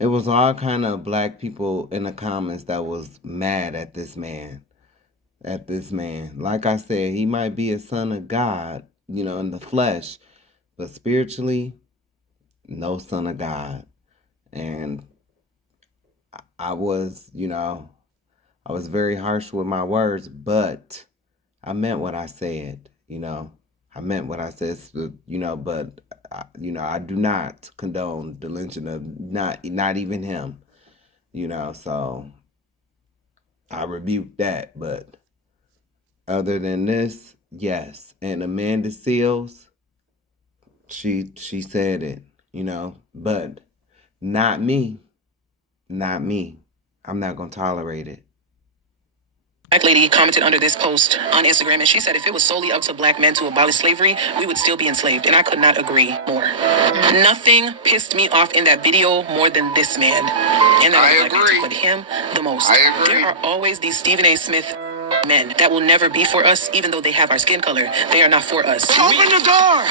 It was all kind of black people in the comments that was mad at this man. At this man. Like I said, he might be a son of God, in the flesh, but spiritually, no son of God. And I was, I was very harsh with my words, but I meant what I said, I meant what I said, but I do not condone the lynching of not even him, so I rebuke that. But other than this, yes. And Amanda Seals, she said it, but not me. Not me. I'm not going to tolerate it. Black lady commented under this post on Instagram, and she said if it was solely up to black men to abolish slavery, we would still be enslaved. And I could not agree more. Nothing pissed me off in that video more than this man. And I agree. But him the most. I agree. There are always these Stephen A. Smith men that will never be for us, even though they have our skin color. They are not for us. Open the door!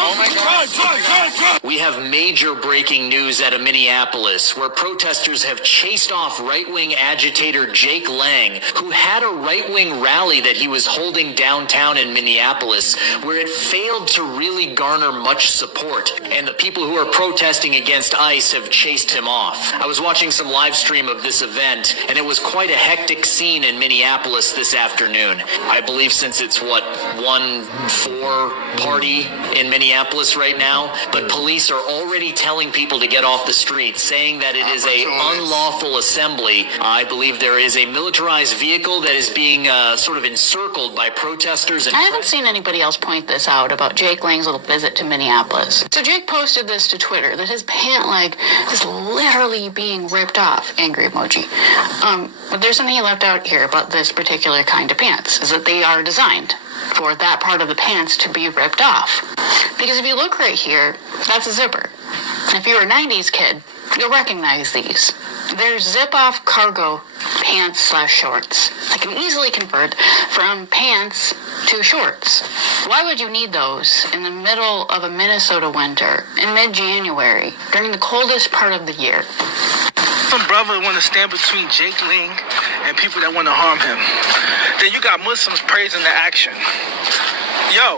Oh my God. We have major breaking news out of Minneapolis, where protesters have chased off right-wing agitator Jake Lang, who had a right-wing rally that he was holding downtown in Minneapolis, where it failed to really garner much support, and the people who are protesting against ICE have chased him off. I was watching some live stream of this event, and it was quite a hectic scene in Minneapolis this afternoon. I believe since it's 1-4 party in Minneapolis right now, but police are already telling people to get off the streets, saying that it is a unlawful assembly. I believe there is a militarized vehicle that is being sort of encircled by protesters. And I haven't seen anybody else point this out about Jake Lang's little visit to Minneapolis. So Jake posted this to Twitter, that his pant leg is literally being ripped off. Angry emoji. But there's something he left out here about this particular kind of pants, is that they are designed for that part of the pants to be ripped off. Because if you look right here, that's a zipper. If you're a 90s kid, you'll recognize these. They're zip-off cargo pants/shorts that can easily convert from pants to shorts. Why would you need those in the middle of a Minnesota winter in mid-January during the coldest part of the year? Some brother want to stand between Jake Lang and people that want to harm him. Then you got Muslims praising the action. Yo,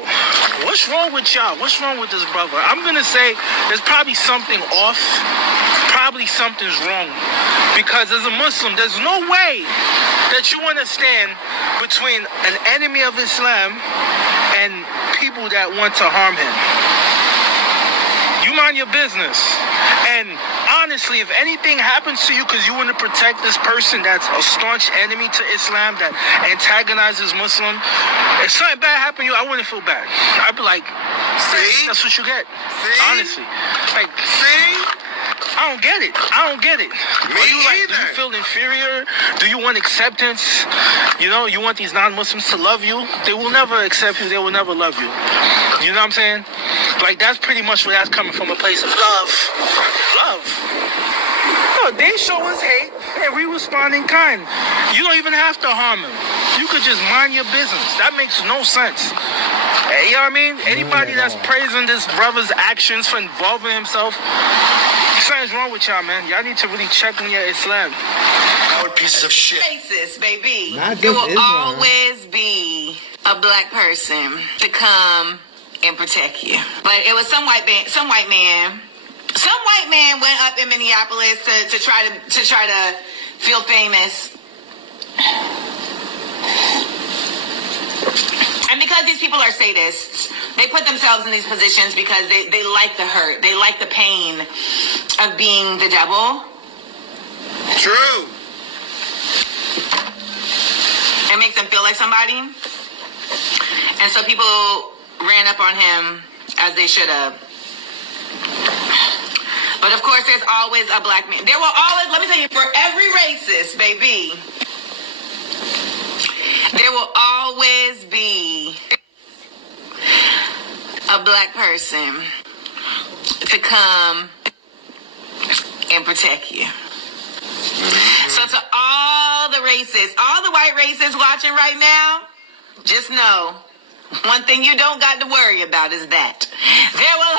what's wrong with y'all? What's wrong with this brother? I'm going to say there's probably something off. Probably something's wrong. Because as a Muslim, there's no way that you want to stand between an enemy of Islam and people that want to harm him. You mind your business. And honestly, if anything happens to you because you want to protect this person that's a staunch enemy to Islam, that antagonizes Muslim, if something bad happened to you, I wouldn't feel bad. I'd be like, see? That's what you get. See? Honestly. Like, see? I don't get it. Me either. Do you feel inferior? Do you want acceptance? You want these non-Muslims to love you? They will never accept you. They will never love you. You know what I'm saying? Like, that's pretty much where that's coming from, a place of love. Love. No, they show us hate, and we respond in kind. You don't even have to harm him. You could just mind your business. That makes no sense. You know what I mean? Anybody that's praising this brother's actions for involving himself, something's wrong with y'all, man. Y'all need to really check on your Islam. Our pieces of shit. Racist, baby. There will always be a black person to come and protect you. But it was some white man. Some white man went up in Minneapolis to try to feel famous. And because these people are sadists, they put themselves in these positions because they like the hurt. They like the pain of being the devil. True. It makes them feel like somebody. And so people ran up on him as they should have. But of course, there's always a black man. There will always, let me tell you, for every racist, baby, there will always be a black person to come and protect you. So to all the racists, all the white racists watching right now, just know, one thing you don't got to worry about is that there will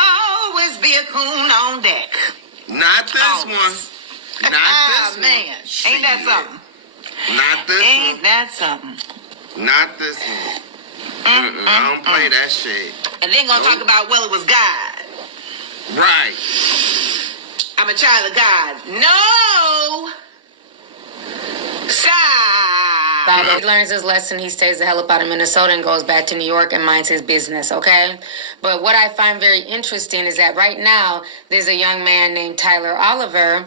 always be a coon on deck. Not this Always. one. Not this man. one. Ain't that Shit. something? Not this Ain't one. that something? Not this one. I don't play that shit. And then gonna talk about, well, it was God. Right. I'm a child of God. No! Stop! He learns his lesson, he stays the hell up out of Minnesota and goes back to New York and minds his business, okay? But what I find very interesting is that right now, there's a young man named Tyler Oliver,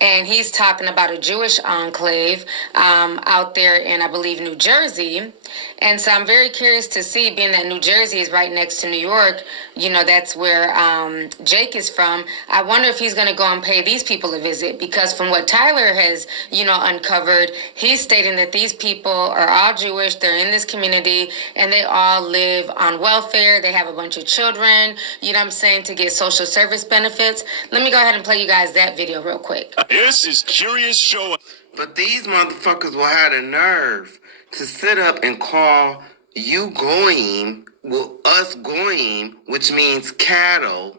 and he's talking about a Jewish enclave out there in, I believe, New Jersey. And so I'm very curious to see, being that New Jersey is right next to New York, you know, that's where Jake is from. I wonder if he's going to go and pay these people a visit, because from what Tyler has, you know, uncovered, he's stating that these people are all Jewish, they're in this community, and they all live on welfare. They have a bunch of children, you know what I'm saying, to get social service benefits. Let me go ahead and play you guys that video real quick. This is Curious Show. But these motherfuckers will have the nerve to sit up and call you goyim, well, us goyim, which means cattle,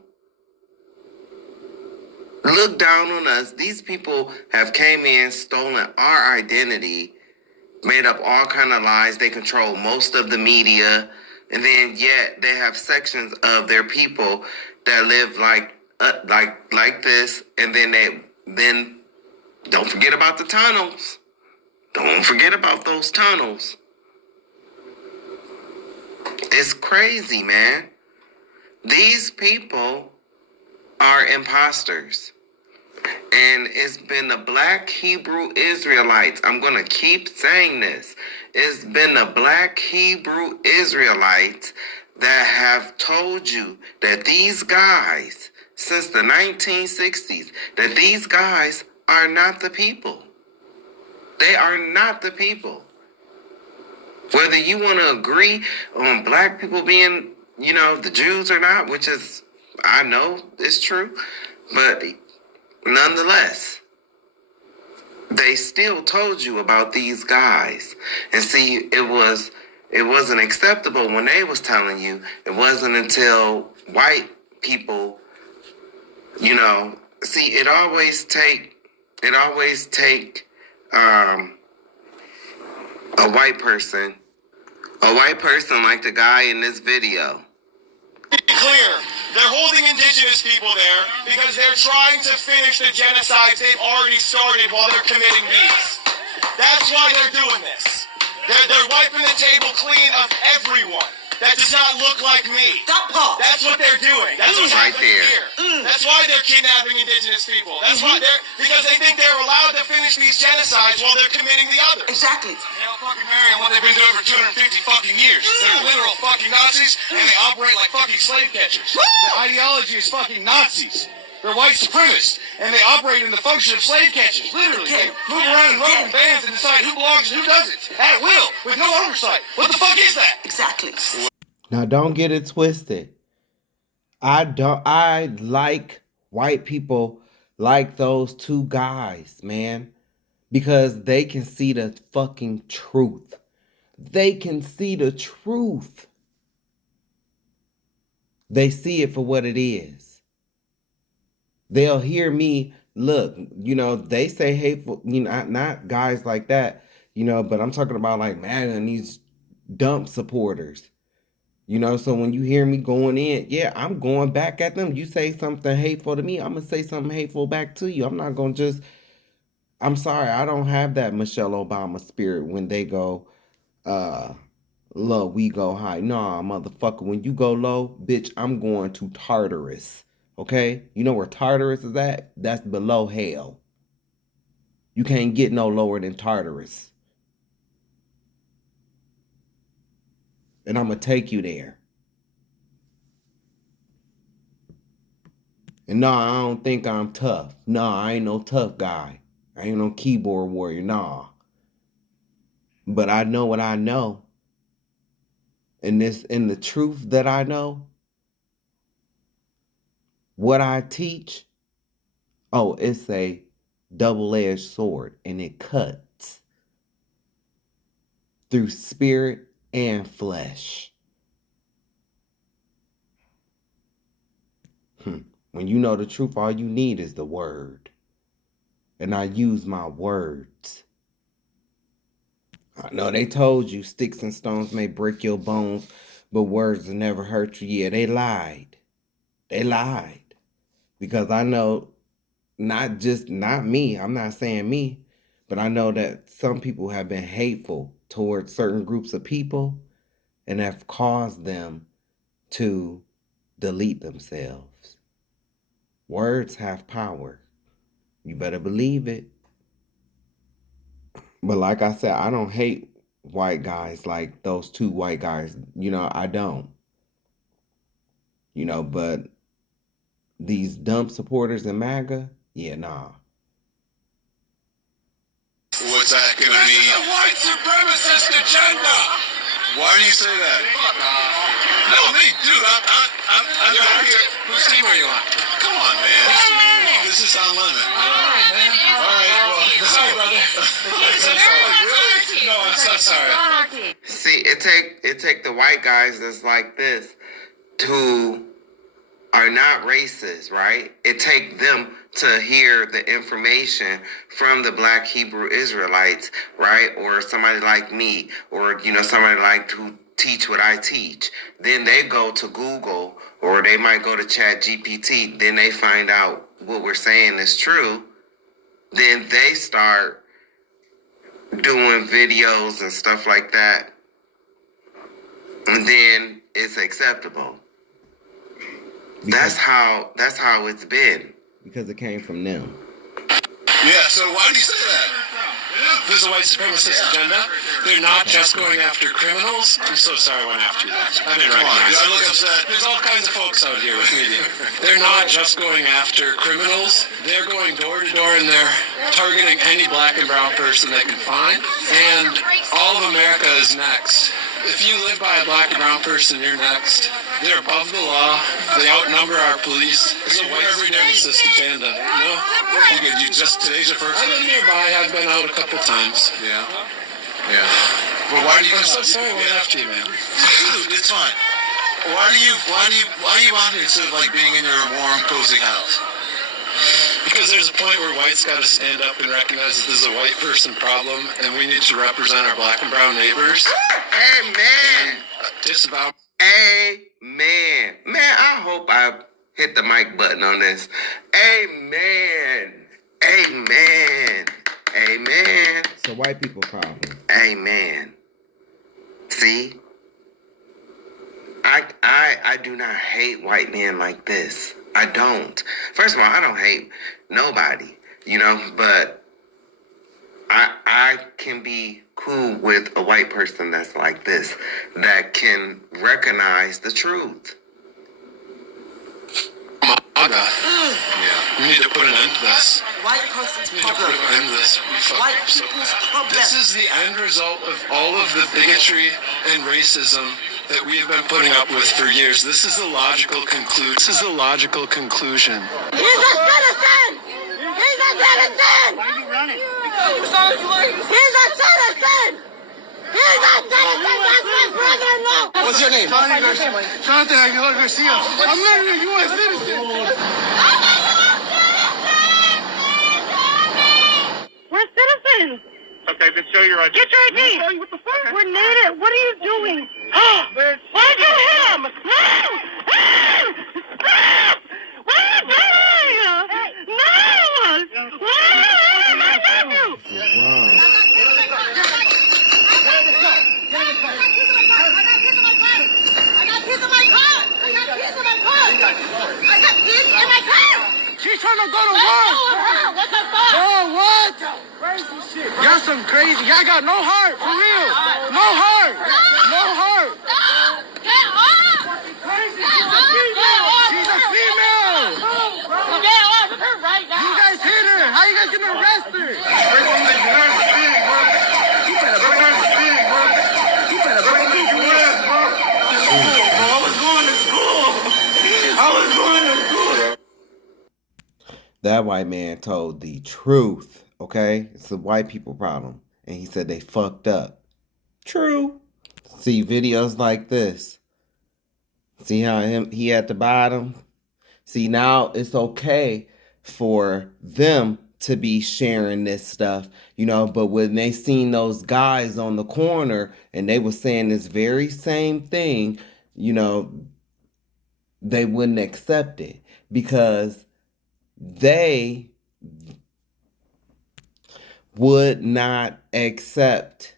look down on us. These people have came in, stolen our identity, made up all kind of lies. They control most of the media, and then yet they have sections of their people that live like this, and then don't forget about the tunnels. Don't forget about those tunnels. It's crazy, man. These people are imposters. And it's been the black Hebrew Israelites. I'm going to keep saying this. It's been the black Hebrew Israelites that have told you that these guys, since the 1960s, that these guys are not the people. They are not the people. Whether you want to agree on black people being, you know, the Jews or not, which is, I know is true, but nonetheless, they still told you about these guys. And see, it wasn't acceptable when they was telling you. It wasn't until white people, you know, see, it always take a white person like the guy in this video. Clear. They're holding indigenous people there because they're trying to finish the genocides they've already started while they're committing these. That's why they're doing this. They're wiping the table clean of everyone that does not look like me. That's what they're doing. That's what's Right happening there. here. That's why they're kidnapping indigenous people. That's why because they think they're allowed to finish these genocides while they're committing the others. Exactly. Hell fucking Mary and what they've been doing for 250 fucking years. They're literal fucking Nazis, and they operate like fucking slave catchers. Their ideology is fucking Nazis. They're white supremacists, and they operate in the function of slave catchers. Literally, they move around in roving bands and decide who belongs and who doesn't, at will, with no oversight. What the fuck is that? Exactly. Now don't get it twisted. I like white people like those two guys, man, because they can see the fucking truth. They can see the truth. They see it for what it is. They'll hear me, look, you know, they say hateful, you know, not guys like that, you know, but I'm talking about like, man, and these dump supporters. You know, so when you hear me going in, yeah, I'm going back at them. You say something hateful to me, I'm going to say something hateful back to you. I'm not going to just, I'm sorry, I don't have that Michelle Obama spirit when they go, low, we go high. Nah, motherfucker, when you go low, bitch, I'm going to Tartarus, okay? You know where Tartarus is at? That's below hell. You can't get no lower than Tartarus. And I'm going to take you there. And nah, I don't think I'm tough. Nah, I ain't no tough guy. I ain't no keyboard warrior. Nah. But I know what I know. And the truth that I know, what I teach, oh, it's a double-edged sword. And it cuts through spirit and flesh. When you know the truth, all you need is the word. And I use my words. I know they told you sticks and stones may break your bones, but words will never hurt you. Yeah, they lied. They lied. Because I know not me, I'm not saying me, but I know that some people have been hateful towards certain groups of people and have caused them to delete themselves. Words have power. You better believe it. But like I said, I don't hate white guys like those two white guys. I don't. But these dumb supporters in MAGA, yeah, nah. What's that gonna mean? This is a white supremacist agenda! Why do you say that? No, me, dude, I'm out here. Whose team are you on? Come on, man. This is on limit. All right, man. All right, well, sorry, brother. I'm so sorry. Really? No, I'm so sorry. See, it take the white guys that's like this who are not racist, right? It take them to hear the information from the Black Hebrew Israelites, right? Or somebody like me, or somebody like who teach what I teach. Then they go to Google, or they might go to ChatGPT. Then they find out what we're saying is true. Then they start doing videos and stuff like that. And then it's acceptable. That's how it's been. Because it came from them. Yeah, so why do you say that? There's a white supremacist agenda. They're not just going after criminals. I'm so sorry I went after you. I didn't recognize you. I look upset. There's all kinds of folks out here with media. They're not just going after criminals. They're going door to door and they're targeting any black and brown person they can find. And all of America is next. If you live by a black and brown person, you're next. They're above the law. They outnumber our police. It's a white supremacist agenda. You just today's your first. I live nearby. I've been out a couple times. Yeah. Well, why do you? I'm so sorry I went after you, man. Dude, it's fine. Why are you out here instead of like being in your warm, cozy house? Because there's a point where whites got to stand up and recognize that this is a white person problem, and we need to represent our black and brown neighbors. Amen. Disavow. Amen. Man, I hope I hit the mic button on this. Amen. Amen. Amen. It's a white people problem. Amen. See? I do not hate white men like this. I don't. First of all, I don't hate nobody, but I can be cool with a white person that's like this, that can recognize the truth. We need to put an end to this. White person's problem. White people's problem. This is the end result of all of the bigotry and racism that we have been putting up with for years. This is the logical conclusion. He's a citizen! He's a citizen! Why are you running? He's a citizen! He's a citizen! That's my brother-in-law! What's your name? Jonathan Aguilar Garcia. I'm literally a U.S. citizen! We're citizens! Okay, then show your ID. Get your ID! What the fuck? We're native. What are you doing? Why'd you hit him? No! What are you doing? No! Why? My nephew! She's trying to go to work! What the fuck? Oh, what? Crazy shit. Y'all some crazy. Y'all got no heart, for real. No heart. No heart. Get off! She's a female. Get off of her right now. You guys hit her. How you guys gonna arrest her? You better bring her to speed, bro. You better bring her to US, bro. I was going to school. That white man told the truth, okay? It's a white people problem. And he said they fucked up. True. See videos like this. See how he at the bottom? See, now it's okay for them to be sharing this stuff, but when they seen those guys on the corner and they were saying this very same thing, they wouldn't accept it because they would not accept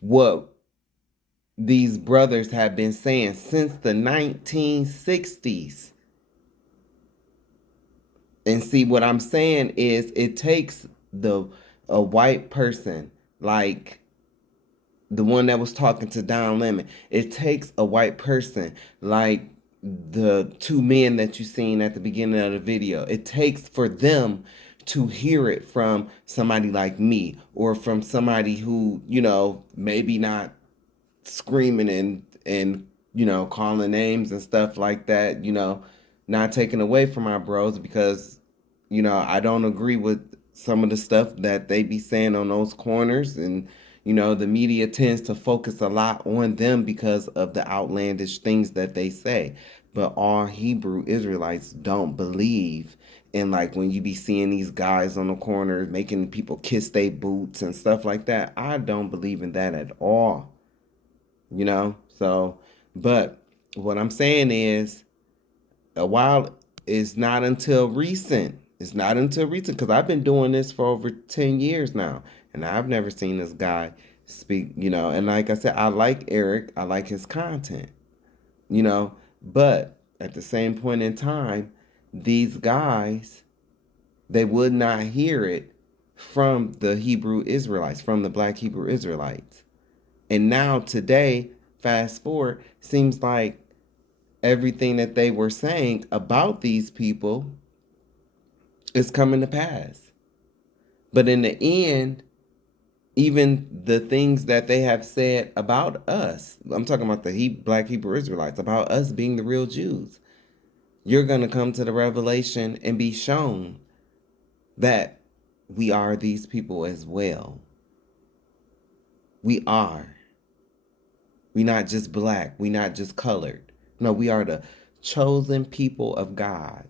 what these brothers have been saying since the 1960s. And see, what I'm saying is it takes a white person like the one that was talking to Don Lemon. It takes a white person like the two men that you seen at the beginning of the video. It takes for them to hear it from somebody like me or from somebody who, maybe not screaming and calling names and stuff like that, not taking away from our bros because, I don't agree with some of the stuff that they be saying on those corners. And, the media tends to focus a lot on them because of the outlandish things that they say. But all Hebrew Israelites don't believe in, like, when you be seeing these guys on the corner making people kiss their boots and stuff like that. I don't believe in that at all. So, but what I'm saying is a while is not until recent. It's not until recent because I've been doing this for over 10 years now and I've never seen this guy speak, and like I said, I like Eric. I like his content, but at the same point in time, these guys, they would not hear it from the Hebrew Israelites, from the Black Hebrew Israelites. And now today, fast forward, seems like everything that they were saying about these people is coming to pass. But in the end, even the things that they have said about us, I'm talking about the Black Hebrew Israelites, about us being the real Jews, you're going to come to the revelation and be shown that we are these people as well. We are. We're not just black. We're not just colored. No, we are the chosen people of God.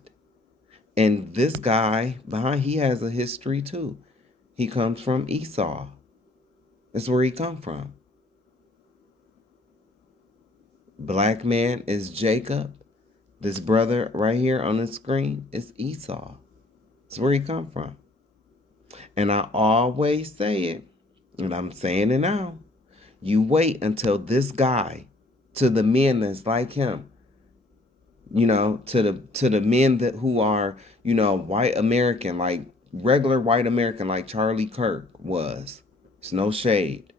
And this guy he has a history too. He comes from Esau. That's where he come from. Black man is Jacob. This brother right here on the screen is Esau. That's where he come from. And I always say it, and I'm saying it now. You wait until this guy, to the men that's like him, to the men who are, white American, like regular white American, like Charlie Kirk was. It's no shade.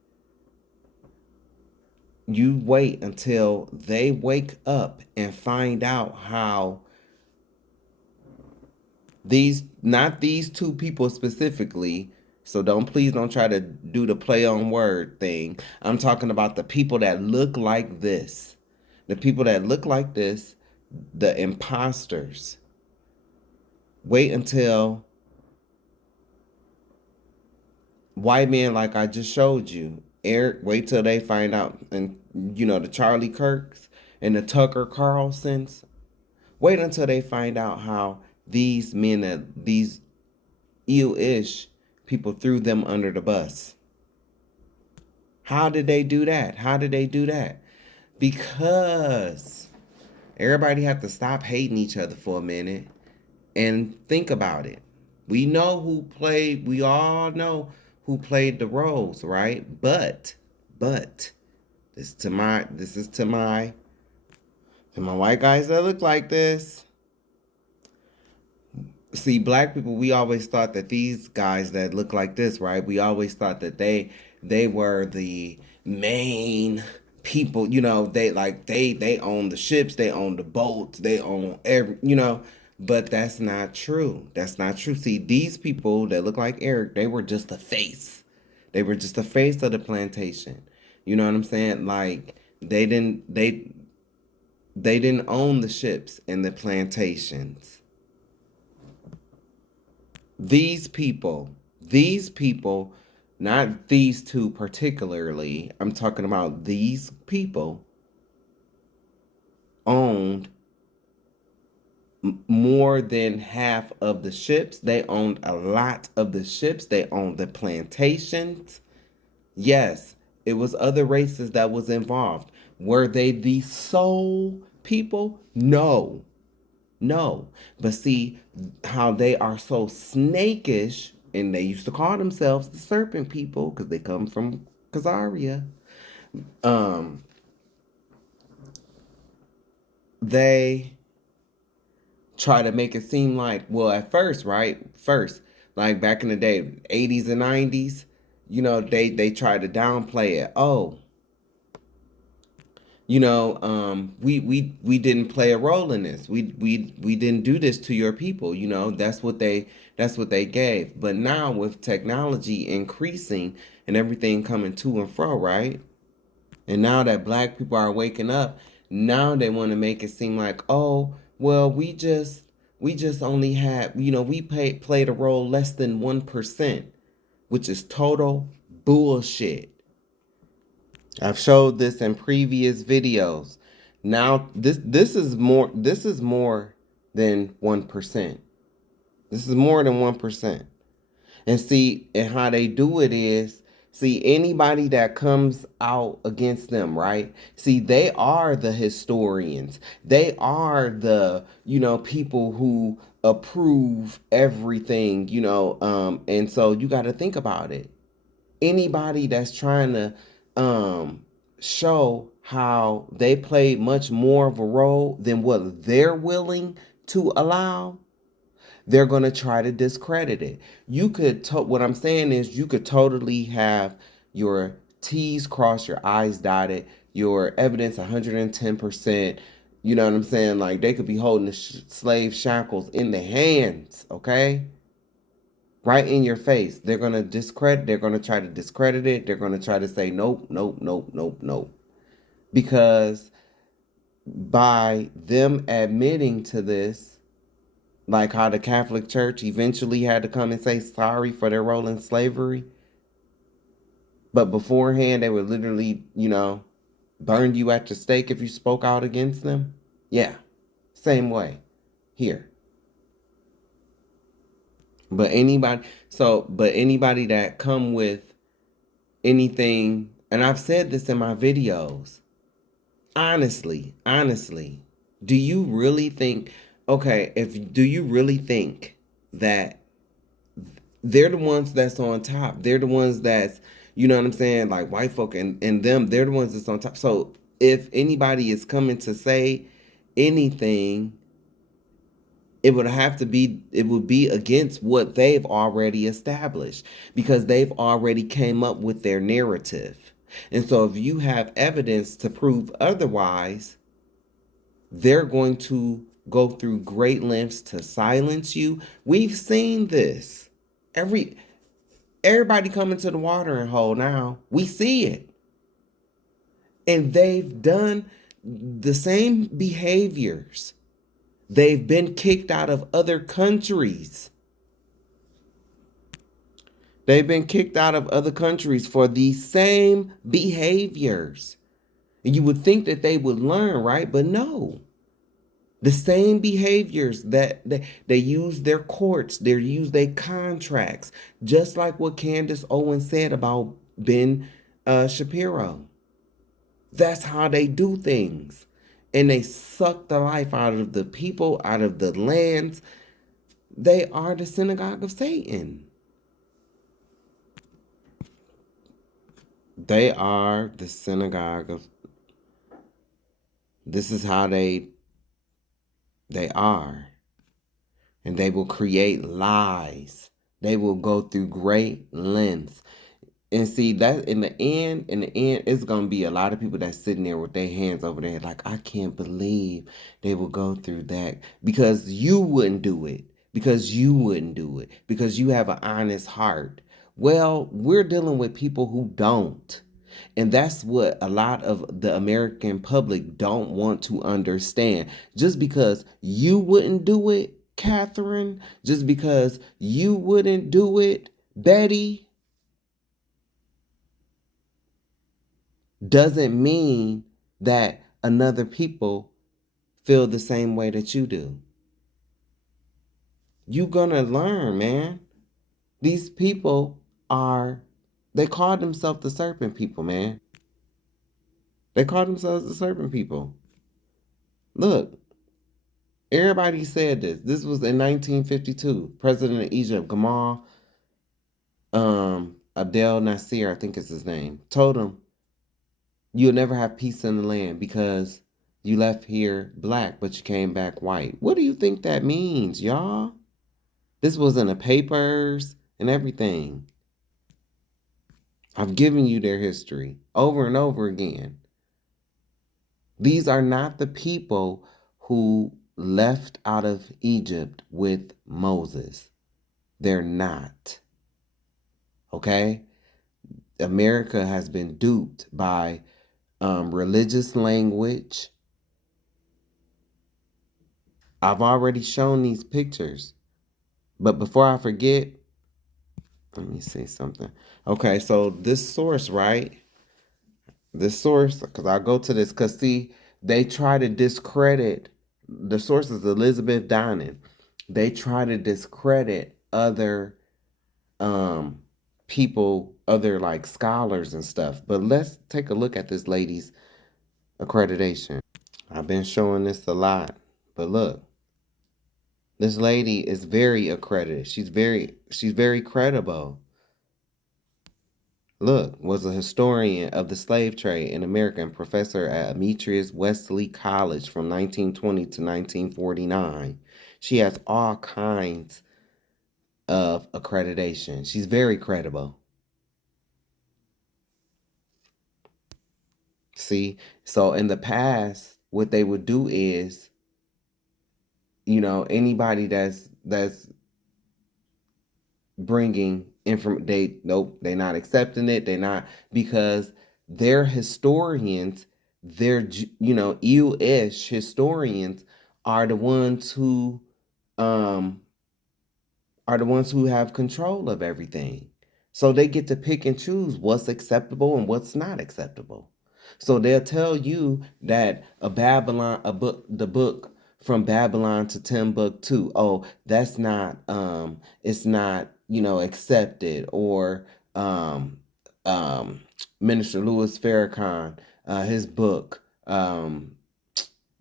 You wait until they wake up and find out how not these two people specifically, so please don't try to do the play on word thing. I'm talking about the people that look like this. The people that look like this, the imposters. Wait until white men, like I just showed you, Eric, wait till they find out, and the Charlie Kirks and the Tucker Carlsons, wait until they find out how these men, these ill-ish people, threw them under the bus. How did they do that? Because everybody have to stop hating each other for a minute and think about it. We all know who played the roles, right? But this is to my white guys that look like this. See, black people, we always thought that these guys that look like this, right? We always thought that they were the main people, they own the ships, they own the boats, they own but that's not true. See, these people that look like Eric, they were just the face. They were just the face of the plantation. You know what I'm saying? Like, they didn't own the ships and the plantations. These people, not these two particularly, I'm talking about these people, owned more than half of the ships. They owned a lot of the ships. They owned the plantations. Yes, it was other races that was involved. Were they the sole people? No. No. But see how they are so snakish, and they used to call themselves the serpent people because they come from Khazaria. They try to make it seem like, well, at first, right? First, like back in the day, 80s and 90s, they try to downplay it. Oh, we didn't play a role in this. We didn't do this to your people. That's what they gave. But now with technology increasing and everything coming to and fro, right? And now that black people are waking up, now they want to make it seem like, oh, well, we just only had, we played a role less than 1%, which is total bullshit. I've showed this in previous videos. Now this is more than 1%. This is more than 1%. And see, and how they do it is, see, anybody that comes out against them, right? See, they are the historians. They are the, people who approve everything, and so you got to think about it. Anybody that's trying to show how they play much more of a role than what they're willing to allow, they're going to try to discredit it. What I'm saying is, you could totally have your T's crossed, your I's dotted, your evidence 110%. You know what I'm saying? Like, they could be holding the slave shackles in their hands, okay? Right in your face. They're going to try to discredit it. They're going to try to say, nope, nope, nope, nope, nope. Because by them admitting to this, like how the Catholic Church eventually had to come and say sorry for their role in slavery. But beforehand, they would literally, burn you at the stake if you spoke out against them. Yeah, same way here. But anybody that come with anything, and I've said this in my videos, honestly, do you really think that they're the ones that's on top? They're the ones that's, you know what I'm saying, like white folk and them, they're the ones that's on top. So if anybody is coming to say anything, it would be against what they've already established, because they've already came up with their narrative. And so if you have evidence to prove otherwise, they're going to go through great lengths to silence you. We've seen this. Everybody coming to the watering hole now. We see it. And they've done the same behaviors. They've been kicked out of other countries. They've been kicked out of other countries for the same behaviors. And you would think that they would learn, right? But no. The same behaviors that they use their courts, they use their contracts, just like what Candace Owens said about Ben Shapiro. That's how they do things. And they suck the life out of the people, out of the lands. They are the synagogue of Satan. They are the synagogue of... This is how they are. And they will create lies. They will go through great lengths. And see, that in the end, it's going to be a lot of people that's sitting there with their hands over their head like, I can't believe they will go through that. Because you wouldn't do it. Because you have an honest heart. Well, we're dealing with people who don't. And that's what a lot of the American public don't want to understand. Just because you wouldn't do it, Catherine, just because you wouldn't do it, Betty, doesn't mean that another people feel the same way that you do. You gonna learn, man. These people they call themselves the serpent people, man. They call themselves the serpent people. Look, everybody said this. This was in 1952. President of Egypt, Gamal Abdel Nasser, I think is his name, told him, you'll never have peace in the land because you left here black, but you came back white. What do you think that means, y'all? This was in the papers and everything. I've given you their history over and over again. These are not the people who left out of Egypt with Moses. They're not. Okay? America has been duped by religious language. I've already shown these pictures. But before I forget, let me say something. Okay, so this source, right? This source, because I'll go to this, because see, they try to discredit, the source is Elizabeth Dinan. They try to discredit other people, other like scholars and stuff. But let's take a look at this lady's accreditation. I've been showing this a lot, but look, this lady is very accredited. She's very credible. Look, was a historian of the slave trade in America and professor at Demetrius Wesley College from 1920 to 1949. She has all kinds of accreditation. She's very credible. See, so in the past, what they would do is, you know, anybody that's bringing they're not accepting it. They're not, because they're historians. They're, you know, you-ish historians are the ones who have control of everything. So they get to pick and choose what's acceptable and what's not acceptable. So they'll tell you that the book From Babylon to Timbuktu, oh, that's not, it's not, you know, accepted. Or Minister Louis Farrakhan, his book, The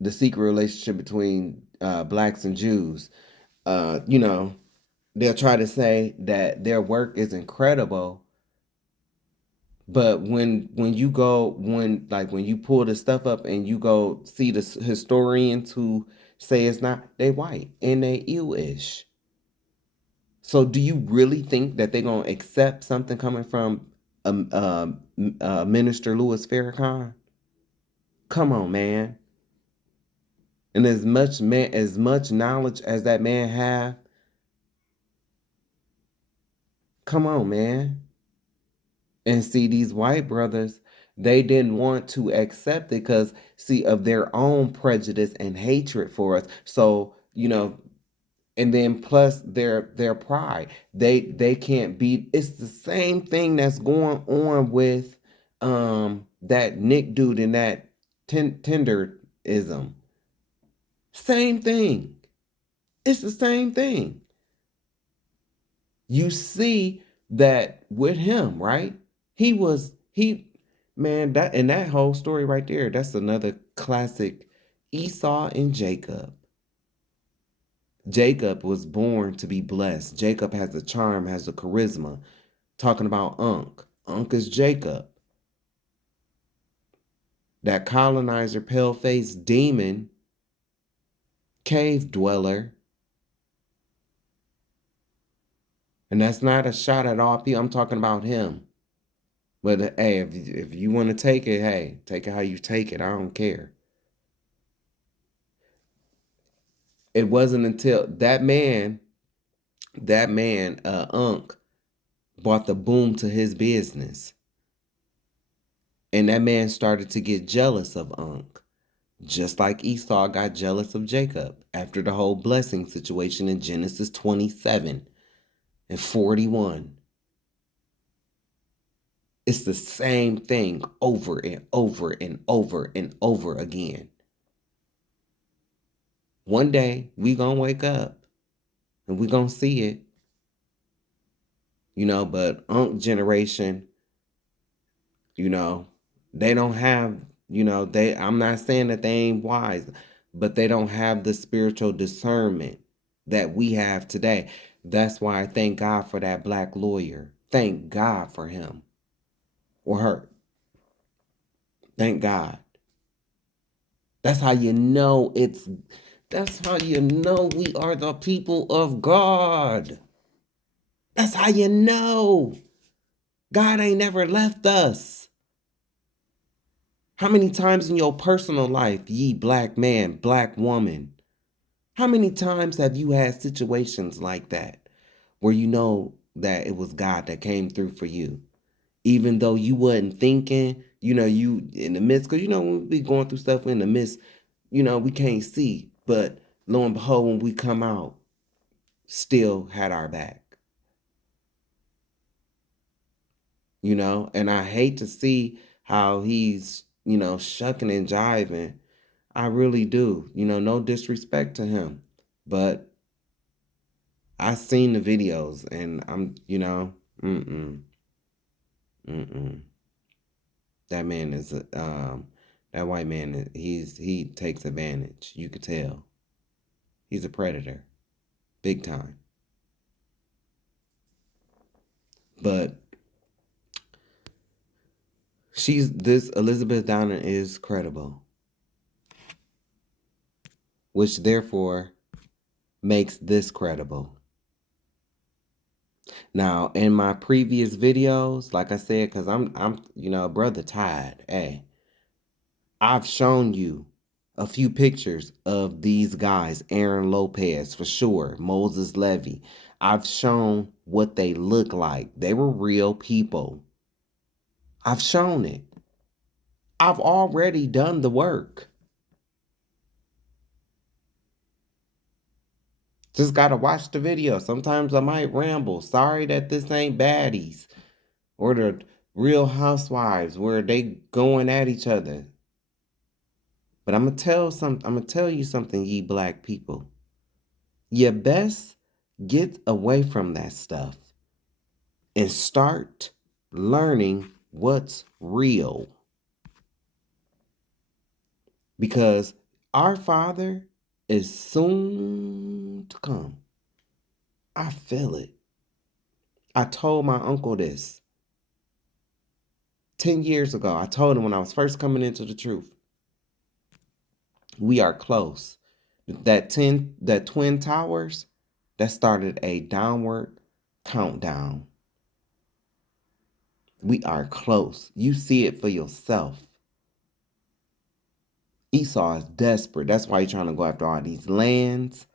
Secret Relationship Between Blacks and Jews, you know, they'll try to say that their work is incredible. But when you pull the stuff up and you go see the historians who say it's not, they white and they you-ish. So do you really think that they're going to accept something coming from Minister Louis Farrakhan? Come on, man. And as much knowledge as that man have, come on, man. And see, these white brothers, they didn't want to accept it because, see, of their own prejudice and hatred for us. So, you know, and then plus their pride. They can't be. It's the same thing that's going on with that Nick dude and that tenderism. Same thing. It's the same thing. You see that with him, right? Man, that whole story right there, that's another classic Esau and Jacob. Jacob was born to be blessed. Jacob has a charm, has a charisma. Talking about Unc. Unc is Jacob. That colonizer, pale-faced demon, cave dweller. And that's not a shot at all people. I'm talking about him. But hey, if you want to take it, hey, take it how you take it. I don't care. It wasn't until that man, Unc, brought the boom to his business. And that man started to get jealous of Unc. Just like Esau got jealous of Jacob after the whole blessing situation in Genesis 27 and 41. It's the same thing over and over and over and over again. One day, we gonna wake up. And we're going to see it. But generation, they don't have, I'm not saying that they ain't wise, but they don't have the spiritual discernment that we have today. That's why I thank God for that black lawyer. Thank God for him or her. Thank God. That's how you know that's how you know we are the people of God. That's how you know. God ain't never left us. How many times in your personal life, ye black man, black woman, how many times have you had situations like that where you know that it was God that came through for you? Even though you wasn't thinking, you in the midst, because when we be going through stuff in the midst, we can't see. But lo and behold, when we come out, still had our back. And I hate to see how he's, shucking and jiving. I really do. No disrespect to him. But I seen the videos and I'm, that man is that white man, he takes advantage. You could tell. He's a predator. Big time. But this Elizabeth Downer is credible. Which therefore makes this credible. Now, in my previous videos, like I said, because I'm brother tired. Hey, I've shown you a few pictures of these guys, Aaron Lopez for sure, Moses Levy. I've shown what they look like. They were real people. I've shown it. I've already done the work. Just gotta watch the video. Sometimes I might ramble. Sorry that this ain't baddies or the Real Housewives where they going at each other. But I'm gonna tell you something, ye black people. You best get away from that stuff and start learning what's real. Because our Father is soon to come. I feel it. I told my uncle this 10 years ago. I told him when I was first coming into the truth. We are close. That Twin Towers, that started a downward countdown. We are close. You see it for yourself. Esau is desperate. That's why he's trying to go after all these lands.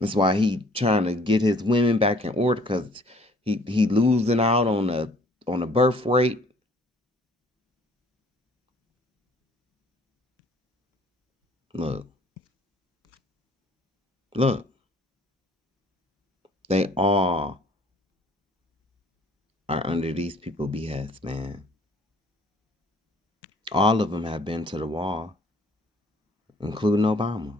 That's why he trying to get his women back in order, because he losing out on the birth rate. Look. They all are under these people BS, man. All of them have been to the wall, including Obama.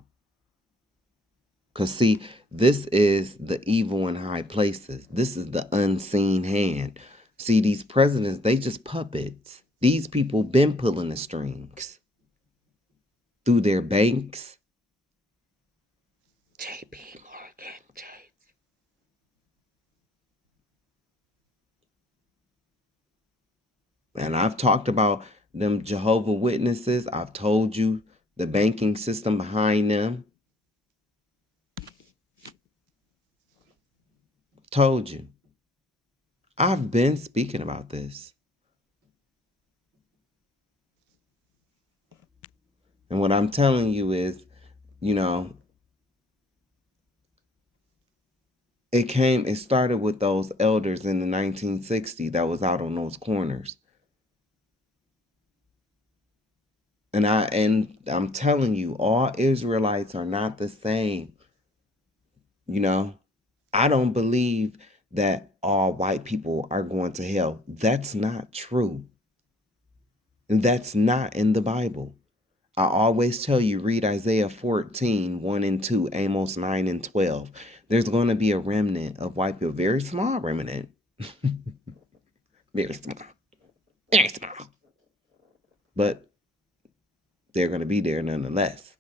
Because, see, this is the evil in high places. This is the unseen hand. See, these presidents, they just puppets. These people been pulling the strings. Through their banks. JP Morgan Chase. And I've talked about them Jehovah Witnesses. I've told you the banking system behind them. Told you. I've been speaking about this. And what I'm telling you is, it started with those elders in the 1960s that was out on those corners. And I'm telling you, all Israelites are not the same. I don't believe that all white people are going to hell. That's not true. And that's not in the Bible. I always tell you, read Isaiah 14, 1 and 2, Amos 9 and 12. There's going to be a remnant of white people, very small remnant. Very small. Very small. But they're going to be there nonetheless.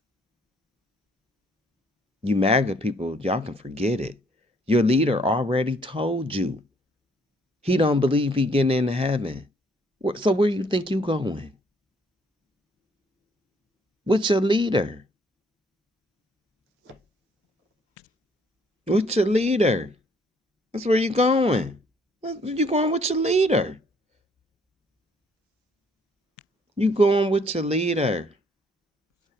You MAGA people, y'all can forget it. Your leader already told you. He don't believe he getting into heaven. So where you think you going? What's your leader? What's your leader? That's where you going. You going with your leader. You going with your leader.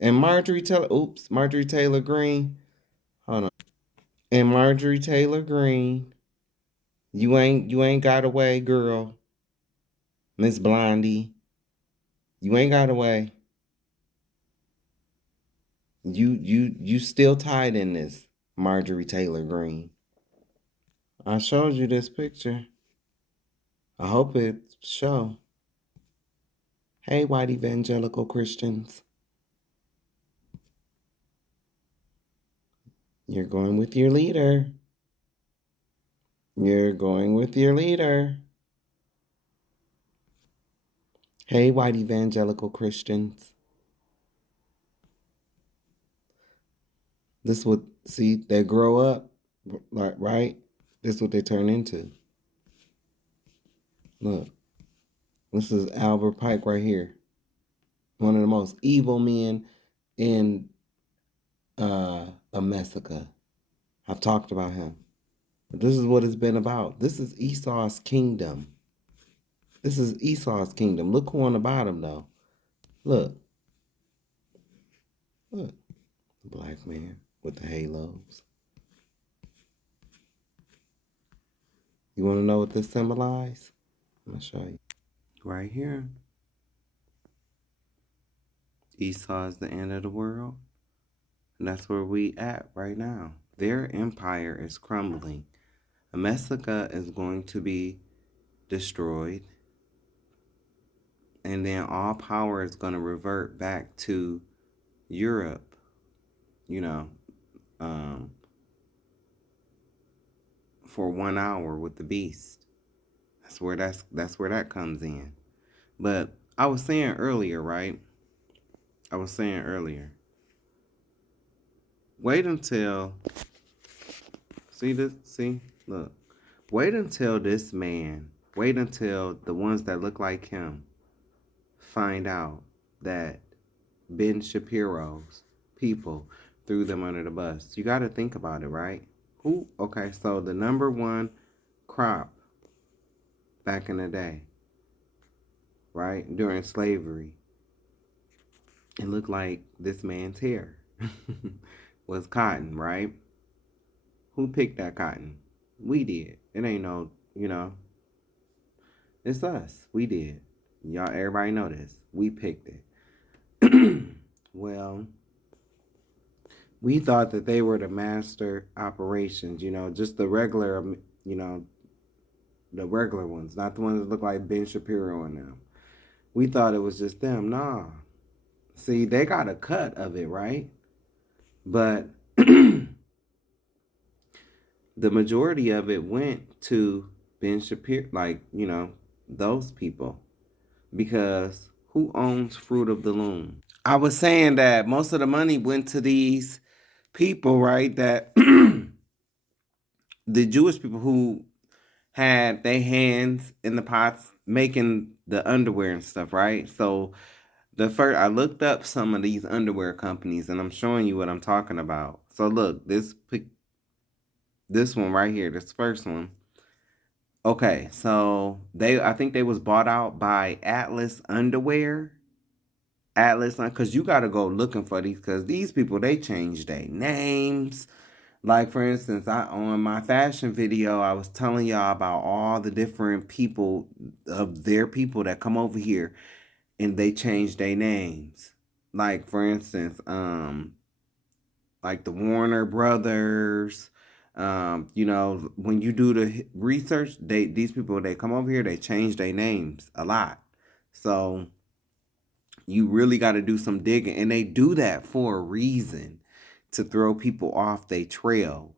And Marjorie Taylor Greene. Hold on. And Marjorie Taylor Greene. You ain't got away, girl. Miss Blondie. You ain't got away. You still tied in this, Marjorie Taylor Greene. I showed you this picture. I hope it show. Hey, white evangelical Christians. You're going with your leader. You're going with your leader. Hey, white evangelical Christians. This would, see, they grow up, right? This is what they turn into. Look, this is Albert Pike right here. One of the most evil men in America. I've talked about him. But this is what it's been about. This is Esau's kingdom. This is Esau's kingdom. Look who on the bottom, though. Look. Look. The black man with the halos. You want to know what this symbolizes? I'm going to show you. Right here. Esau is the end of the world. And that's where we at right now. Their empire is crumbling. America is going to be destroyed. And then all power is going to revert back to Europe. You know, for 1 hour with the beast. That's where that comes in. But I was saying earlier, right? Wait until, look. Wait until the ones that look like him find out that Ben Shapiro's people threw them under the bus. You got to think about it, right? Okay, so the number one crop back in the day, right, during slavery, it looked like this man's hair was cotton, right? Who picked that cotton? We did. It ain't no, it's us. We did. Y'all, everybody know this. We picked it. Well, we thought that they were the master operations, just the regular, the regular ones, not the ones that look like Ben Shapiro and them. We thought it was just them. Nah. See, they got a cut of it, right? But the majority of it went to Ben Shapiro, those people. Because who owns Fruit of the Loom? I was saying that most of the money went to these people, right? That the Jewish people who had their hands in the pots making the underwear and stuff, right? So I looked up some of these underwear companies, and I'm showing you what I'm talking about. So look, this one right here, this first one. Okay, so I think they was bought out by Atlas Underwear. Because you got to go looking for these, because these people, they changed their names. Like, for instance, on my fashion video, I was telling y'all about all the different people of their people that come over here, and they changed their names. Like, for instance, like the Warner Brothers. When you do the research, these people, they come over here, they change their names a lot. So You really got to do some digging. And they do that for a reason, to throw people off their trail.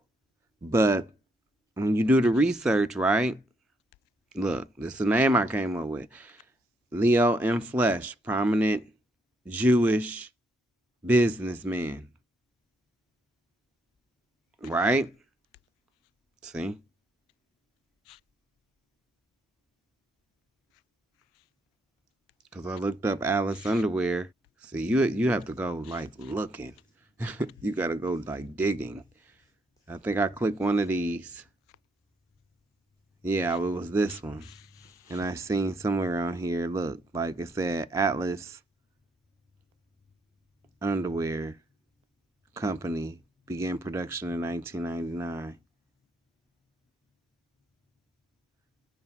But when you do the research, right? Look, this is the name I came up with. Leo M. Flesh, prominent Jewish businessman. Right? See? Because I looked up Alice underwear. See, you have to go, like, looking. You got to go, like, digging. I think I clicked one of these. Yeah, it was this one. And I seen somewhere on here, look, like it said Atlas Underwear Company began production in 1999.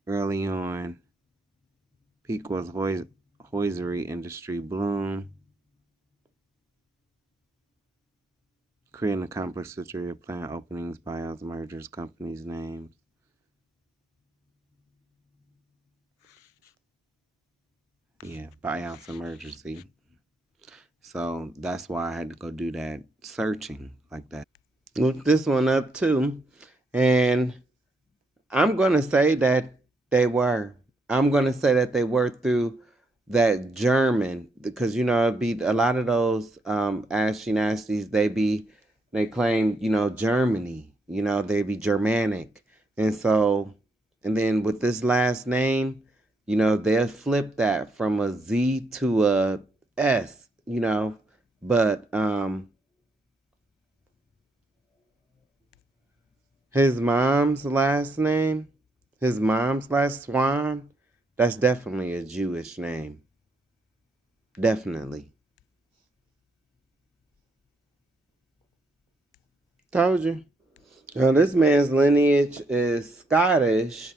Early on, peak was hosiery industry bloom, creating a complex history of plant openings, buyouts, mergers, companies' names. Yeah, buyouts and mergers, see? So that's why I had to go do that searching like that. Look this one up too. And I'm going to say that they were. I'm going to say that they were through that German, because, you know, it'd be a lot of those ashy nasties, they claim, you know, Germany, you know, they be Germanic. And so, and then with this last name, you know, they'll flip that from a Z to a S, you know, but his mom's last name, Swan, that's definitely a Jewish name. Definitely. Told you. This man's lineage is Scottish,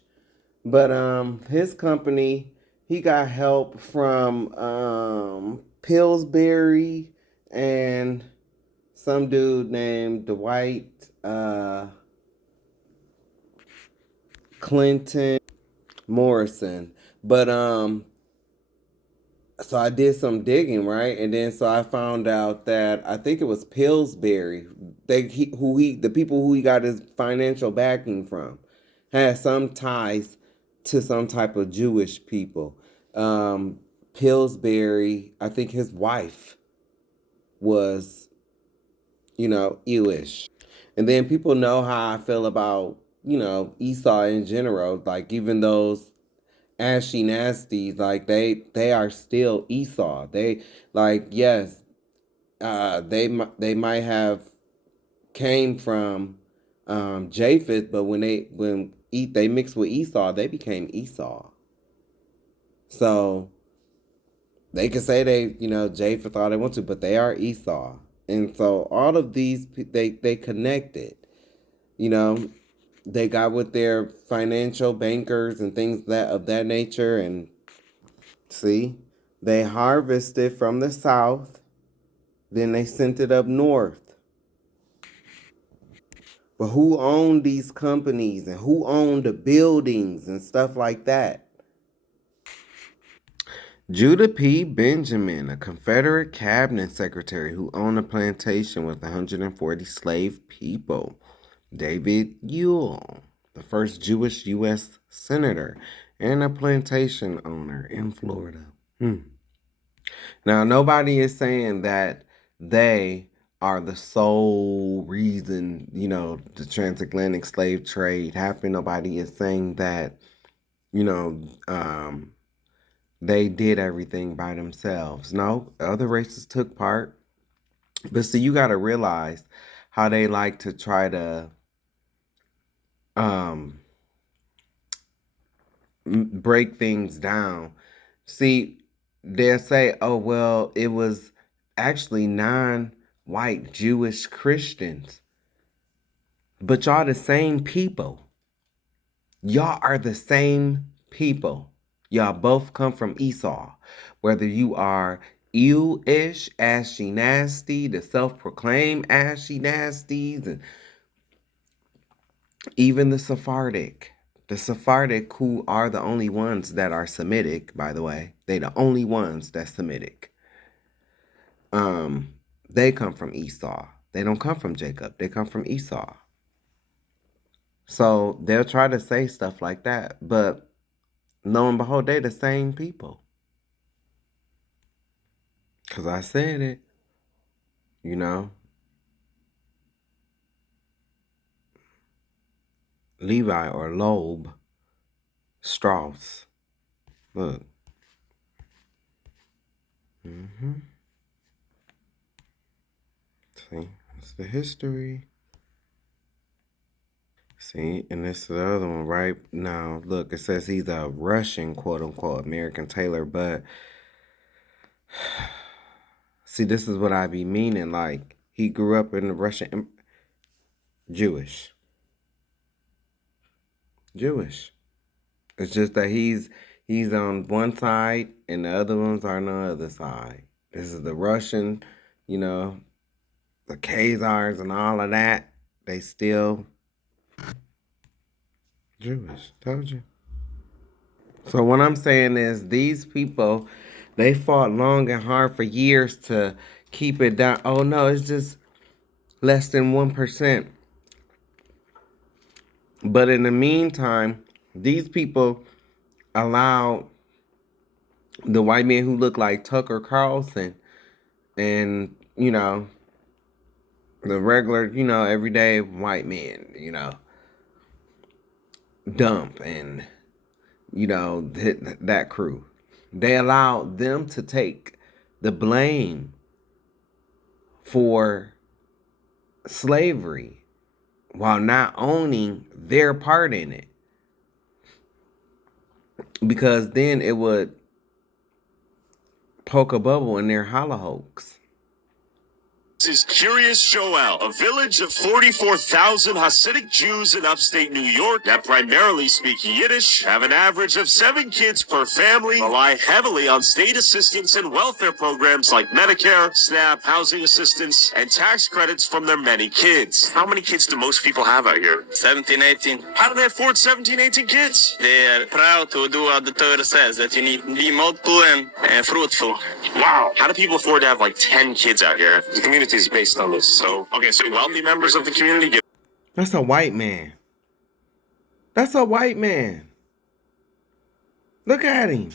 but his company, he got help from Pillsbury and some dude named Dwight Clinton Morrison. But so I did some digging, right? And then so I found out that I think it was Pillsbury. The people who he got his financial backing from had some ties to some type of Jewish people. Pillsbury, I think his wife was, you know, Jewish. And then people know how I feel about, you know, Esau in general. Like, even those ashy nasties, like they are still Esau. They, like, yes, they might have came from Japheth, but when they mixed with Esau, they became Esau. So they can say they, you know, Japheth all they want to, but they are Esau. And so all of these, they connected, you know. They got with their financial bankers and things of that nature, and see, they harvested from the south, then they sent it up north. But who owned these companies and who owned the buildings and stuff like that? Judah P. Benjamin, a Confederate cabinet secretary who owned a plantation with 140 slave people. David Ewell, the first Jewish U.S. senator and a plantation owner in Florida. Now, nobody is saying that they are the sole reason, you know, the transatlantic slave trade happened. Nobody is saying that, you know, they did everything by themselves. No, other races took part. But see, you got to realize how they like to try to break things down. See, they'll say, oh, well, it was actually non-white Jewish Christians. But y'all the same people. Y'all are the same people. Y'all both come from Esau. Whether you are Ew-ish, ashy nasty, the self-proclaimed ashy nasties, and even the Sephardic. The Sephardic, who are the only ones that are Semitic, by the way. They the only ones that's Semitic. they come from Esau. They don't come from Jacob. They come from Esau. So they'll try to say stuff like that, but lo and behold, they're the same people. Because I said it, you know. Levi or Loeb Strauss. Look. See, it's the history. See, and this is the other one, right? Now, look, it says he's a Russian, quote-unquote, American tailor, but see, this is what I be meaning. Like, he grew up in the Russian, Jewish. It's just that he's on one side and the other ones are on the other side. This is the Russian, you know, the Khazars and all of that. They still Jewish. Told you. So what I'm saying is these people, they fought long and hard for years to keep it down. Oh no, it's just less than 1%. But in the meantime, these people allowed the white man who looked like Tucker Carlson and, you know, the regular, you know, everyday white man, you know, Dump and, you know, that crew. They allowed them to take the blame for slavery while not owning their part in it. Because then it would poke a bubble in their hollow hoax. This is Curious Joel, a village of 44,000 Hasidic Jews in upstate New York that primarily speak Yiddish, have an average of 7 kids per family, rely heavily on state assistance and welfare programs like Medicare, SNAP, housing assistance, and tax credits from their many kids. How many kids do most people have out here? 17, 18. How do they afford 17, 18 kids? They are proud to do what the Torah says, that you need to be multiple and fruitful. Wow. How do people afford to have like 10 kids out here? The community is based on this. So, okay, so wealthy members of the community get... That's a white man. That's a white man. Look at him.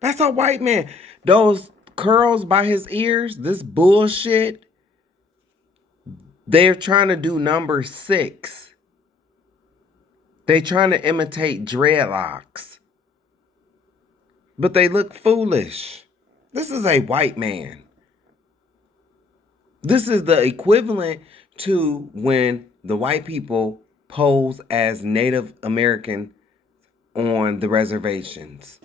That's a white man. Those curls by his ears, this bullshit, they're trying to do number 6. They're trying to imitate dreadlocks. But they look foolish. This is a white man. This is the equivalent to when the white people pose as Native American on the reservations.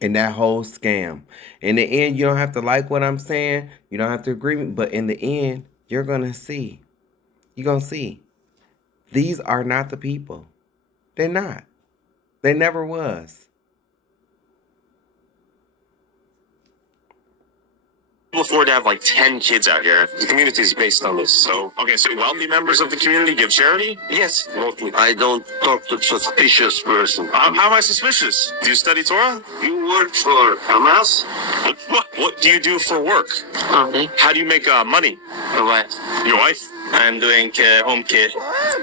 And that whole scam. In the end, you don't have to like what I'm saying. You don't have to agree with me. But in the end, you're going to see. You're going to see. These are not the people. They're not. They never was. afford to have like 10 kids out here. The community is based on this. So, okay, so wealthy members of the community give charity? Yes, mostly. I don't talk to suspicious person. How am I suspicious? Do you study Torah? You work for Hamas? What do you do for work? Okay. How do you make money? My wife. Your wife? I'm doing home care.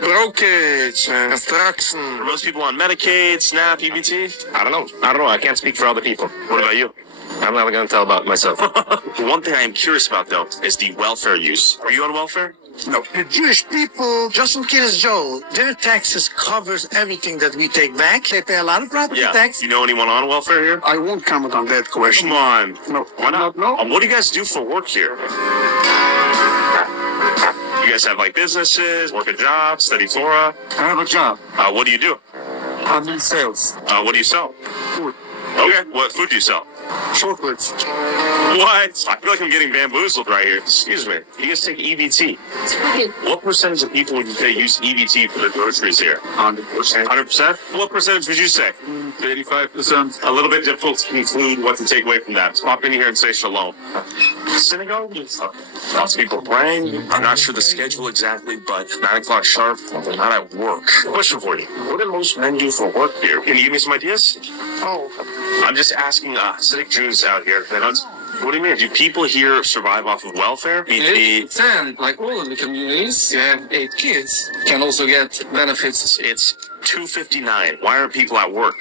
Brokerage, construction. Are most people on Medicaid, SNAP, EBT? I don't know. I can't speak for other people. What about you? I'm not going to tell about myself. One thing I am curious about, though, is the welfare use. Are you on welfare? No. The Jewish people, just in case, Joe, their taxes covers everything that we take back. They pay a lot of property tax. You know anyone on welfare here? I won't comment on that question. Come on. No. Why not? No. What do you guys do for work here? You guys have, like, businesses, work a job, study Torah? I have a job. What do you do? I'm in sales. What do you sell? Food. Okay. What food do you sell? Chocolates. What? I feel like I'm getting bamboozled right here. Excuse me. You guys take EBT. What percentage of people would you say use EBT for their groceries here? 100%. 100%? What percentage would you say? 35%. A little bit difficult to conclude what to take away from that. Let's pop in here and say shalom. Synagogue? Lots of people praying. I'm not sure the schedule exactly, but 9 o'clock sharp, they're not at work. Question for you. What do most men do for work here? Can you give me some ideas? Oh. I'm just asking Hasidic Jews out here. What do you mean? Do people here survive off of welfare? 10, like all of the communities, you have 8 kids, can also get benefits. It's 2:59. Why aren't people at work?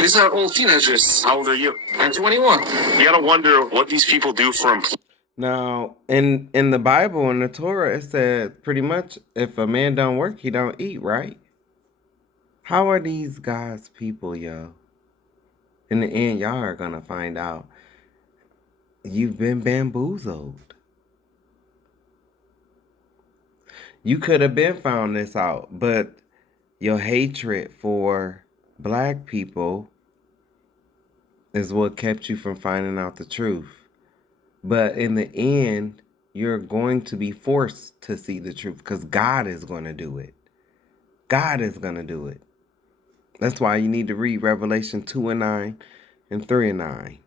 These are all teenagers. How old are you? I'm 21. You gotta wonder what these people do for employees. Now, in the Bible, in the Torah, it says pretty much if a man don't work, he don't eat, right? How are these God's people, yo? In the end, y'all are gonna find out you've been bamboozled. You could have been found this out, but your hatred for black people is what kept you from finding out the truth. But in the end, you're going to be forced to see the truth because God is going to do it. God is going to do it. That's why you need to read Revelation 2:9 and 3:9.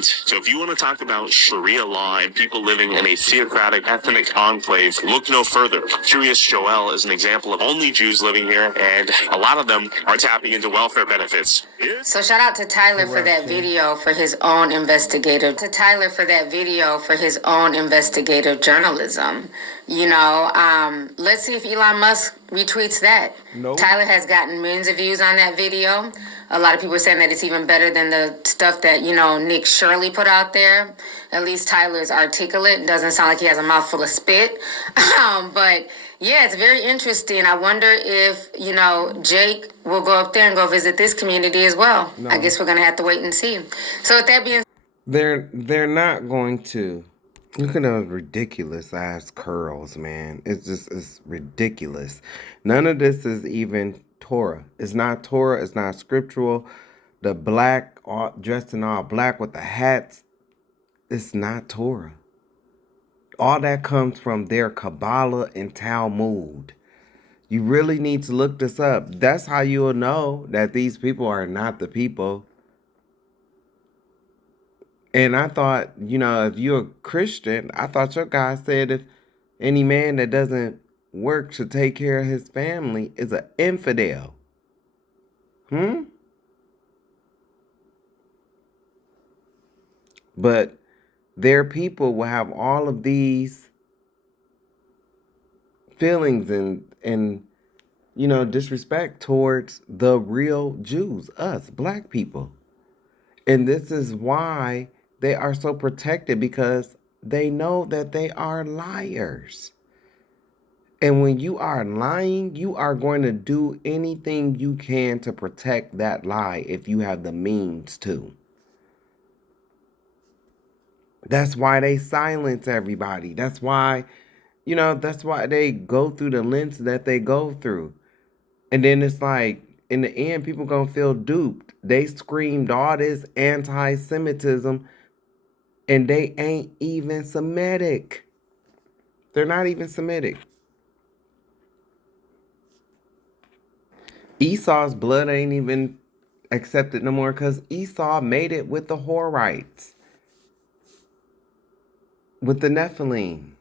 So if you want to talk about Sharia law and people living in a theocratic ethnic enclave, look no further. Curious Joel is an example of only Jews living here, and a lot of them are tapping into welfare benefits. So shout out to Tyler for that video for his own investigative. Journalism. You know, let's see if Elon Musk retweets that. Nope. Tyler has gotten millions of views on that video. A lot of people are saying that it's even better than the stuff that, you know, Nick Shirley put out there. At least Tyler is articulate and doesn't sound like he has a mouthful of spit. But yeah, it's very interesting. I wonder if, you know, Jake will go up there and go visit this community as well. No. I guess we're going to have to wait and see. So with that being They're not going to. Look at those ridiculous ass curls, man. It's ridiculous. None of this is even Torah. It's not Torah. It's not scriptural. The black, dressed in all black with the hats, it's not Torah. All that comes from their Kabbalah and Talmud. You really need to look this up. That's how you'll know that these people are not the people. And I thought, you know, if you're a Christian, I thought your God said if any man that doesn't work to take care of his family is an infidel. But their people will have all of these feelings and you know, disrespect towards the real Jews, us, black people. And this is why they are so protected, because they know that they are liars. And when you are lying, you are going to do anything you can to protect that lie if you have the means to. That's why they silence everybody. That's why, you know, that's why they go through the lengths that they go through. And then it's like, in the end, people gonna feel duped. They screamed all this anti-Semitism, and they ain't even Semitic. They're not even Semitic. Esau's blood ain't even accepted no more because Esau made it with the Horites, with the Nephilim.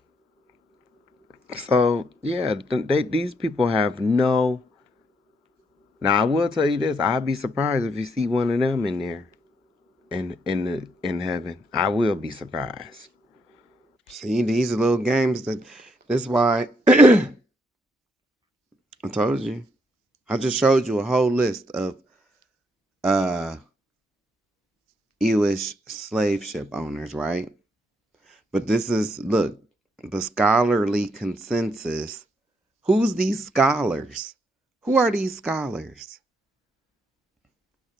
So yeah, these people have no. Now I will tell you this: I'd be surprised if you see one of them in there, in heaven. I will be surprised. See, these are little games that's why I told you. I just showed you a whole list of Jewish slave ship owners, right? But this is, look, the scholarly consensus. Who's these scholars? Who are these scholars?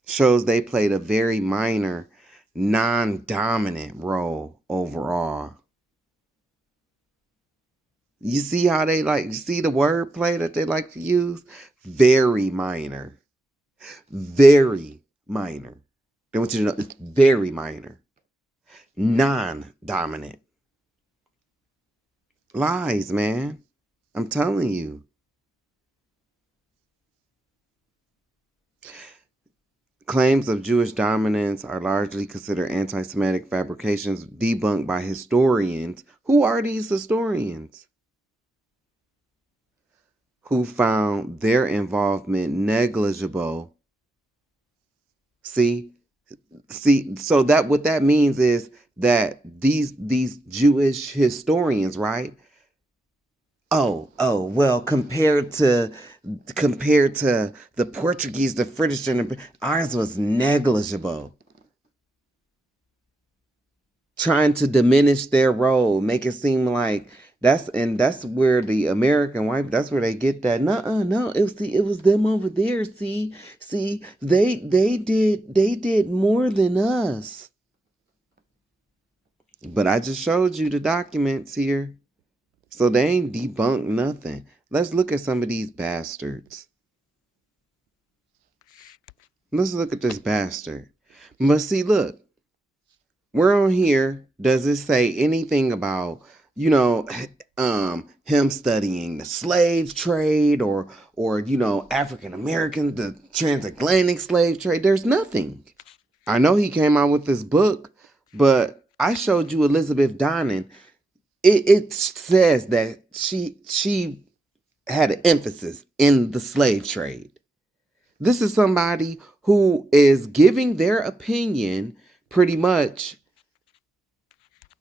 Shows they played a very minor, non-dominant role overall. You see how they see the wordplay that they like to use? Very minor. Very minor. They want you to know it's very minor. Non-dominant. Lies, man. I'm telling you. Claims of Jewish dominance are largely considered anti-Semitic fabrications debunked by historians. Who are these historians? Who found their involvement negligible. See, See, so that what that means is that these Jewish historians, right? Oh, well, compared to the Portuguese, the British, and ours was negligible. Trying to diminish their role, make it seem like that's where the American white, that's where they get that. No, it was them over there. See, they did more than us. But I just showed you the documents here. So they ain't debunked nothing. Let's look at some of these bastards. Let's look at this bastard. But see, look. Where on here does it say anything about, him studying the slave trade or African Americans, the transatlantic slave trade? There's nothing. I know he came out with this book, but I showed you Elizabeth Donnan. It says that she had an emphasis in the slave trade. This is somebody who is giving their opinion pretty much.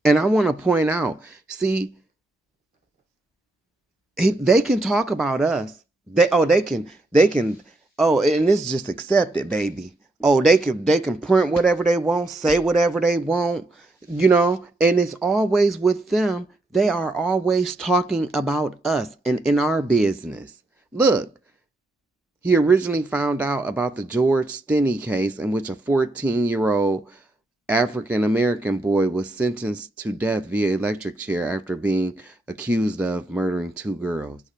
And I want to point out, see, they can talk about us. And it's just accepted, baby. They can print whatever they want, say whatever they want, and it's always with them. They are always talking about us and in our business. Look, he originally found out about the George Stinney case in which a 14-year-old African-American boy was sentenced to death via electric chair after being accused of murdering 2 girls.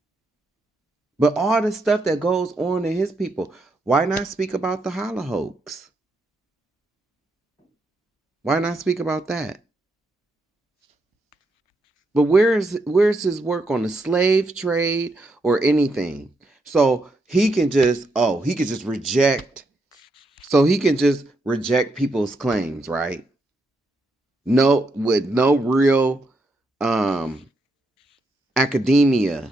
But all the stuff that goes on in his people, why not speak about the Holocaust? Why not speak about that? But where's his work on the slave trade or anything? So he can just reject. So he can just reject people's claims, right? No, with no real academia.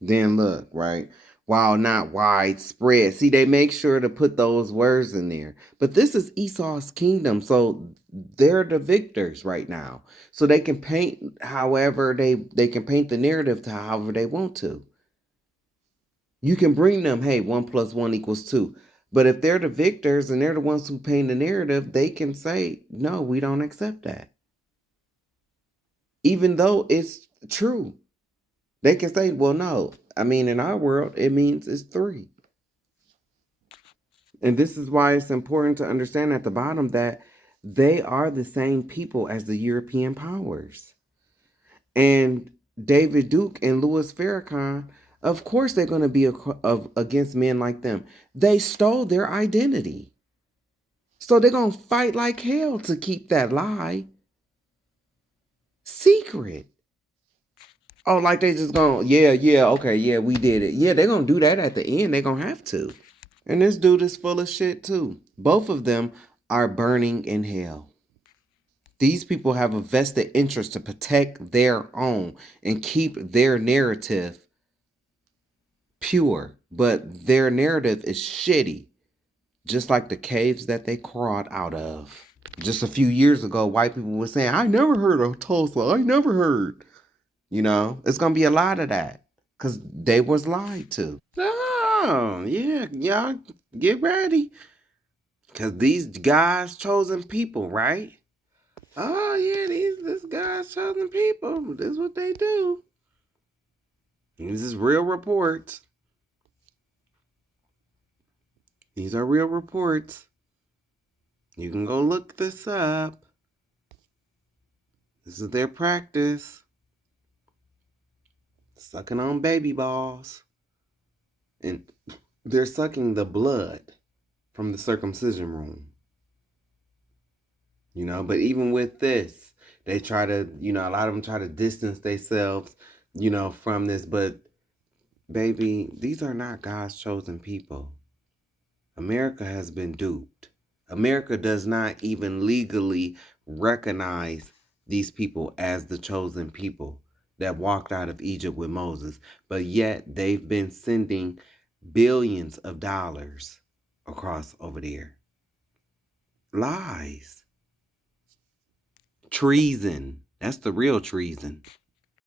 Then look, right? While not widespread. See, they make sure to put those words in there. But this is Esau's kingdom, so they're the victors right now. So they can paint however they can paint the narrative to however they want to. You can bring them, hey, 1 + 1 = 2. But if they're the victors and they're the ones who paint the narrative, they can say, no, we don't accept that. Even though it's true. They can say, well, no. I mean, in our world, it means it's 3. And this is why it's important to understand at the bottom that they are the same people as the European powers. And David Duke and Louis Farrakhan, of course they're going to be against men like them. They stole their identity. So they're going to fight like hell to keep that lie secret. Oh, like they just going, okay, we did it. Yeah, they're going to do that at the end. They're going to have to. And this dude is full of shit too. Both of them are burning in hell. These people have a vested interest to protect their own and keep their narrative pure. But their narrative is shitty. Just like the caves that they crawled out of. Just a few years ago, white people were saying, I never heard of Tulsa. I never heard. It's going to be a lot of that. Because they was lied to. Oh, yeah, y'all get ready. Because these God's chosen people, right? Oh, yeah, this God's chosen people. This is what they do. This is real reports. These are real reports. You can go look this up. This is their practice. Sucking on baby balls. And they're sucking the blood from the circumcision room. But even with this, they try to, a lot of them try to distance themselves, from this. But, baby, these are not God's chosen people. America has been duped. America does not even legally recognize these people as the chosen people that walked out of Egypt with Moses. But yet they've been sending billions of dollars across over there. Lies. Treason. That's the real treason.